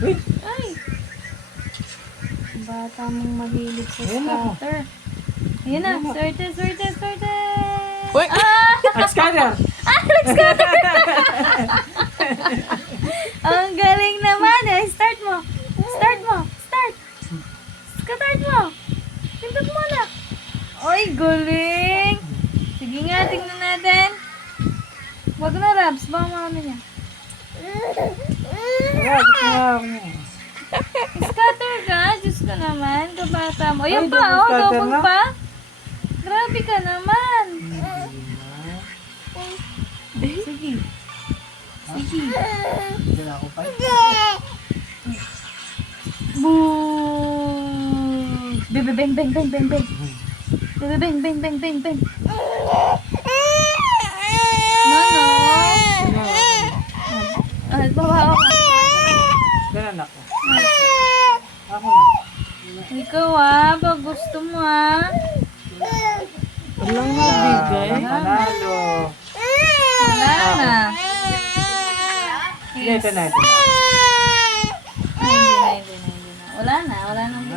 Uy, Ay! Bata mong mahilig sa Ayan na. scatter. Ayan na, swerte, swerte, swerte! Uy! Ah! at scatter. Ang galing naman eh! Start mo! Start mo! Start! Start mo! Pindot mo na! Ay, galing! Sige nga, tingnan natin. Wag na, Rabs. Baka maano niya. Scatter ka? Diyos ko naman. Kabata mo. Ayan Ay, pa, oh. Double na. pa. Grabe ka naman. Sige. Sige. Na ako pa. Boo! Bebe, bang, bang, bang, bang, bang. Bebe, bang, bang, bang, bang, bang. No, no. Ah, bawa ako. Ganun ako. Ako na. Ikaw ah, pag gusto mo ah. Walang nabigay. Panalo. Wala na. Sige, ito na, ito na. Ay, hindi na, hindi na, hindi na. Wala na, wala na.